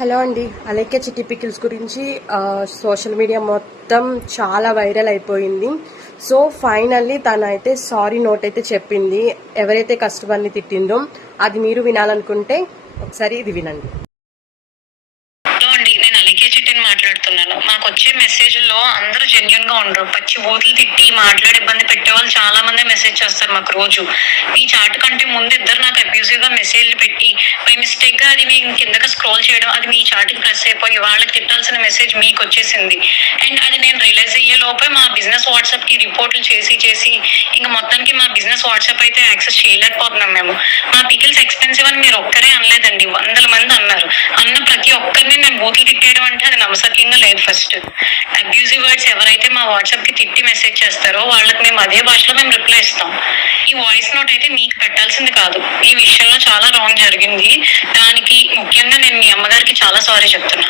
Hello అండి. అలేఖ్య చిట్టి pickles గురించి సోషల్ మీడియా మొత్తం చాలా వైరల్ అయిపోయింది. సో ఫైనల్లీ తనైతే సారీ నోట్ అయితే చెప్పింది. ఎవరైతే కస్టమర్ని తిట్టిందో అది మీరు వినాలనుకుంటే ఒకసారి ఇది వినండి. మాట్లాడుతున్నాను. మాకు వచ్చే మెసేజ్లో అందరూ జెన్యున్ గా ఉండరు. పచ్చి బూతులు తిట్టి మాట్లాడి ఇబ్బంది పెట్టే వాళ్ళు చాలా మంది మెసేజ్ చేస్తారు మాకు రోజు. ఈ చాట్ కంటే ముందు ఇద్దరు నాకు అబ్యూజివ్ గా మెసేజ్లు పెట్టి బై మిస్టేక్ గా అది మేము కిందగా స్క్రోల్ చేయడం, అది మీ చాట్ కి ప్రెస్ అయిపోయి వాళ్ళకి తిట్టాల్సిన మెసేజ్ మీకు వచ్చేసింది. అండ్ అది నేను రియలైజ్ అయ్యే లోపే మా బిజినెస్ వాట్సాప్ కి రిపోర్ట్లు చేసి ఇంకా మొత్తానికి మా బిజినెస్ వాట్సాప్ అయితే యాక్సెస్ చేయలేకపోతున్నాం మేము. మా పికిల్స్ ఎక్స్పెన్సివ్ అని మీరు ఒక్కరే అనలేదండి, వందల మంది అన్నారు. అన్న ప్రతి ఒక్కరిని నేను బూతులు తిట్టేయడం అంటే అది నమ్మసక్యంగా లేదు. ఫస్ట్ అబ్యూజివ్ వర్డ్స్ ఎవరైతే మా వాట్సాప్ కి తిట్టి మెసేజ్ చేస్తారో వాళ్ళకి మేము అదే భాషలో మేము రిప్లై ఇస్తాం. ఈ వాయిస్ నోట్ అయితే మీకు పెట్టాల్సింది కాదు. ఈ విషయంలో చాలా రాంగ్ జరిగింది. దానికి ముఖ్యంగా నేను మీ అమ్మగారికి చాలా సారీ చెప్తున్నా.